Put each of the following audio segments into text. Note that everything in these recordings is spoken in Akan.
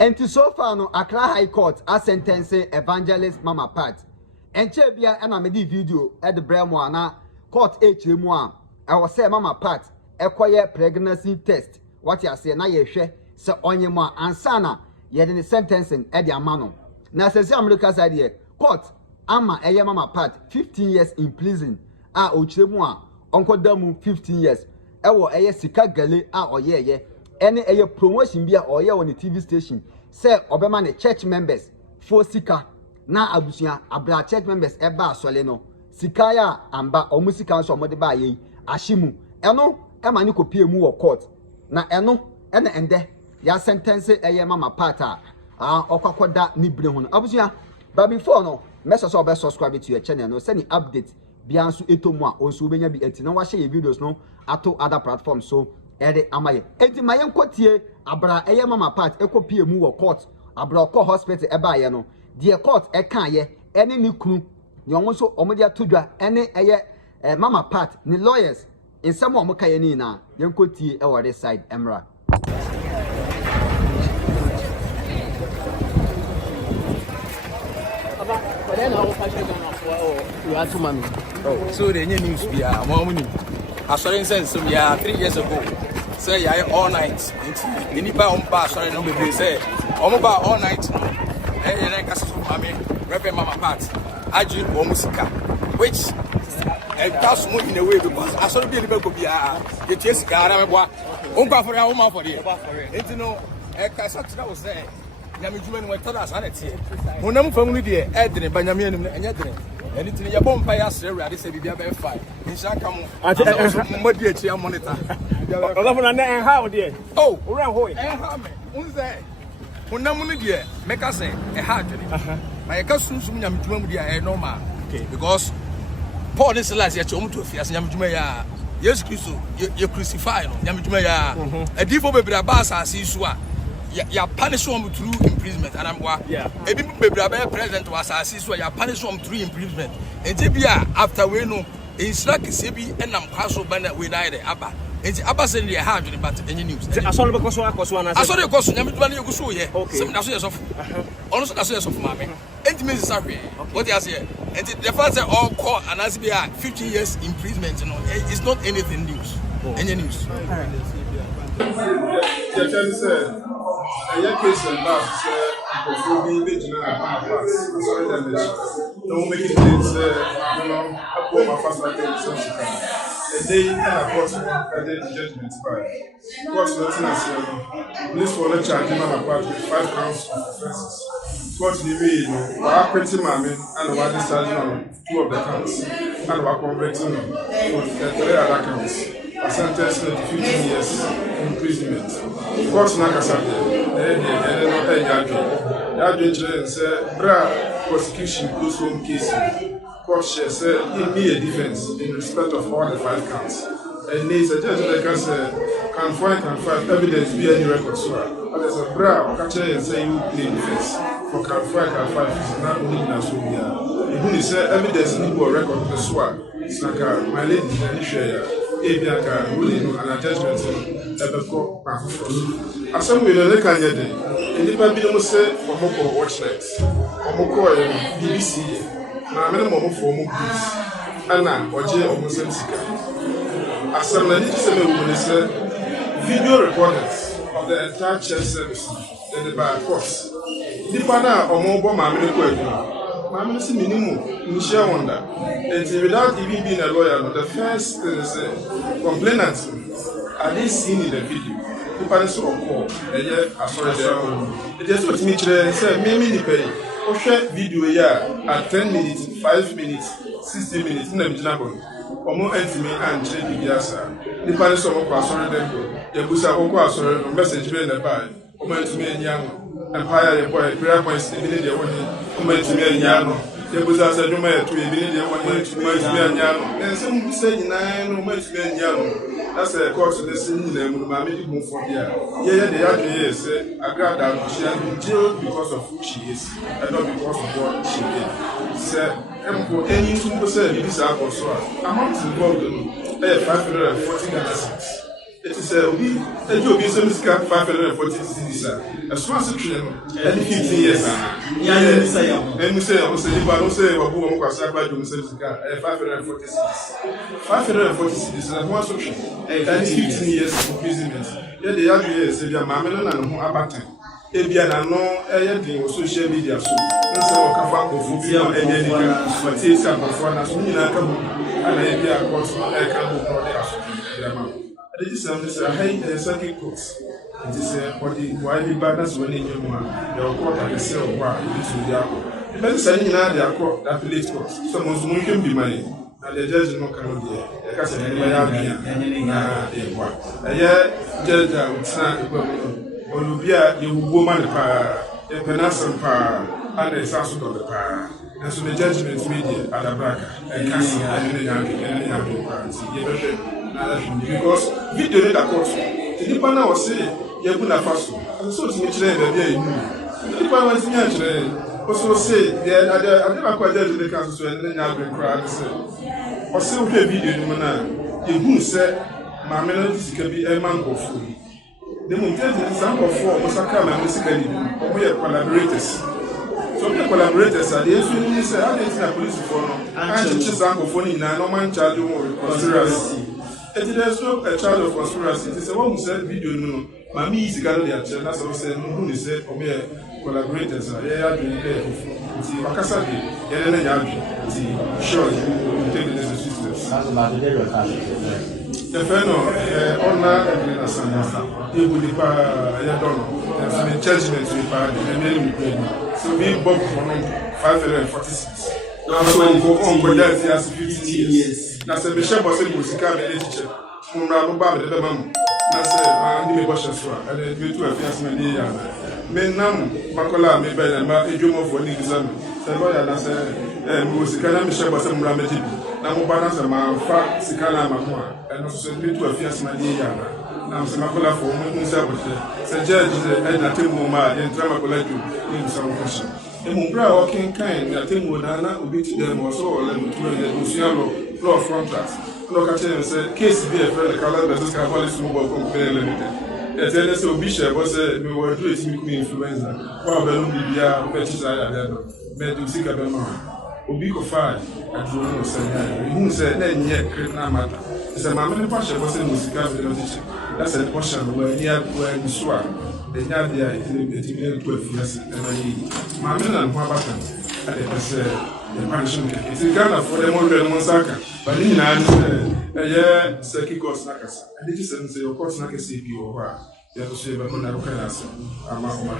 And so far no Accra High Court a sentencing Evangelist Mama Pat. And Chebia and I made video at the Bremwana court HM1. I was say Mama Pat acquire pregnancy test. What you say na ye hwe se onyema ansana ye de sentencing e de amano. Na se America side here court ama eye Mama Pat 15 years in prison. A ochiremu a onkodamu 15 years. Ewo eye sika gale a oyeye. Any a promotion be or on the TV station. Say Obama the church members for sika na abusia abra church members eba soleno sikaya amba omusika nso omode ba ye ashimu eno ema ni kopie mu wo court na eno ene ende ya sentence eye Mama Pata okwakoda ni bre ho abusia but before no message so be subscribe to your channel no send update bianso etomu a onso obenya bi enti no wa share videos no ato other platforms so ere amaye enti mayen kotie abra eye Mama Pat ekopie mu wo court abra ko hospital eba ye no the court kan ye ene ni kunu ni onwo so omode atodwa ene eye Mama Pat ni lawyers nsem o moka ye ni na yen kotie e wore side emra so the news be assuring sense so 3 years ago say ya all night the nipa on pass sorry no be say on ba all night no na kasa so mama Reverend Mama Pat aju o musika which that's more in a way because I saw be nipa go bia ye tie sika na me boa on kwa for ya o ma for there enti no kasa tira wo say nyame djuma ni we tada sanete honam fam no de edene banyame anum enye dene anything ya bomb fire asre ready say bibia be fine insha mo modi achi monitor Olafo na en how there oh ore ho en how me unze honam no de meka say e ha adwene na ye ka sunsum nyame djuma mu de e normal okay because Paul this last year chom to fias nyame djuma ya Jesus Christ you crucify no nyame djuma ya adifo bebra ba asase su a ya punish them through imprisonment and I'm ebi bebraba president was assist so ya punish them through imprisonment enti bia after we no insra kese bi enam kwaso bana we na ide aba enti aba se dey hard but any news asole be koso na asole koso nyame tuma na yeguso ye sem na so yesof ono so na so yesof mame enti me sorry what you say enti the fact that all court and as be 15 years imprisonment no it's not anything news any news I case and last before being vigilant at pass. Sorry, don't make it I put my first a day and a court and then judgment by court nothing as this for the charge in my part with 5 counts of offenses. Court the way I pretty mammy and what discharging on 2 of the counts and what converting on the 3 other counts. A sentence to 15 years imprisonment. Court Nakasabia, Yadwin said, Bra prosecution close home case. Court share said, give me a defense in respect of all the 5 counts. And they suggested can find evidence via any record. So there's a bra or catcher and say you play defense for can find is not only in Australia. If you say evidence in the record of the SWA, it's like my lady and share. Ebiaka ruling and attachment ebeko afro assembly no le kanye de nipa bi no say omoko watch night omoko BBC na me no mo fo mo please ana oje omosem sika assembly ni say me say video recordings of the entire church service in the by course nipa na omo ma me ko adu Mamma see minimum, in share wonder. And without even being a lawyer, the first thing is complainants are they seen in the video? The parents of call, and yet I saw it. It is what me say, maybe pay. Or share video at 10 minutes, 5 minutes, 60 minutes, in the Jinabon. Or more intimate and trade the Yasa. The parents of Pastor Dembo, the Busa Oka, message in the by, or meant to me and young. Empire, the boy, prayer points, the minute they want to me and Yano. There was as a domain to a minute they want to me and Yano. And some say 9 months me and Yano. That's a course of the scene, and my medical move for here. Yeah, the other years, I grabbed that she has been jailed because of who she is, and not because of what she did. Said, any 2% in this app or so. Amount involved in 540 Ghana cents. it is obi ejo so sika 540 cedis a so as three no and 15 years yeah say and say I say ba no say wa bo mo kwasa ba do sika 540 cedis 540 cedis na ho so three and 15 years imprisonment yeah the yard years say ma me no na no abatan ebia na no dey on social media so nse o ka fa ko fu bi na enye ni ka mate sa ko fa na so ni na ka mu ana ebia ko so e ka bu pro dey aso ya ma they just say hey circuit court it is for the why balance when in your man your court and say wa to dia ko e be say ni na dia court that appellate court so mo so mo can be money and the judge no can dey e ka say ni ya bia na e wa e judge utsana Olubia, you woman pa, a penassan pa, and a sasso of the pa, and so the judgment media at a braca, and casting and any because we do not course. The Nipana was saying, Yabuna Faso, and so to me today, the Nipan was in also say, I never quite dead to the council and then I've been crying. Or so video, you who said, my melodies can be a man of food. The Munted some of four Osaka and musically, we are collaborators. So we are collaborators are the engineers say, I didn't police for no, and just some of phone in a normal child of conspiracy. It is not a child of conspiracy. It is a one who said video no. Mammy is a gallery at China, so said, who is said, we are collaborators are here doing the Makasa, the Yabi, sure, you take the necessary steps. The fellow, honor and Nasana, he would depart Yadon, and some judgment required, and then so we bought 546. Now, so go on with that, he has 15 years. Now, the bishop was able to come and teacher from Rabba, the Mam. Now, say, I need a bush as well, and then we do a fias mania. Men nam, Macola, maybe a jumo for the exam. Say, I say, Musicana Bishop was some Ramadi. Na mubana ma fa sikana makwa and so we to afias mania na msemakola for mu nsa bote se judge na temu ma en trama kola ju ni some question e mu bra working kind na temu na obi ti dem so ole mutu na nsia law frontas no ka tell say case be a friend kala business ka police mobile company limited e tell say obi share but say me were do it me influencer wa be no bibia o pe ti sa ya de no me do sika be ma Obi ko fa aduro no say who say na nye criminal matter say ma me pa she say musical velotation that's a portion where near where you swa the nya dia it 12 years na yi ma me na ho abata and say the punishment is Ghana for them all the monsaka but ni na eh circuit court na kasa and this say your court na kasa bi o wa ya to say ba na ro kana so ama o ma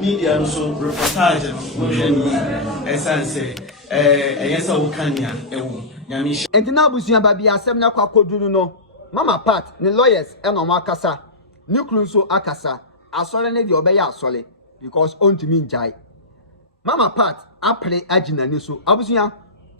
media no so reportage no essence yesa wo kania ewu nyame entina abusuan ba bia asem na kwakoduru no mama part ne lawyers e no makasa ne kru so akasa asole ne de obeya asole because ontimi njai mama part apre agina ne so abusuan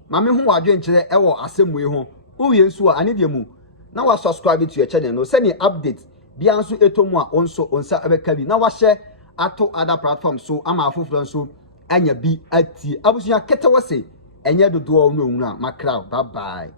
mame ho wadwe nkire e wo asemwe ho uwie nso a ane de mu na wa subscribe to your channel no send you update bia nso etomu a onso onsa abeka bi na wa share ato other platforms so ama afoforo nso anya bi ati abusuan kete wose enye dodo no nwura makra bye bye.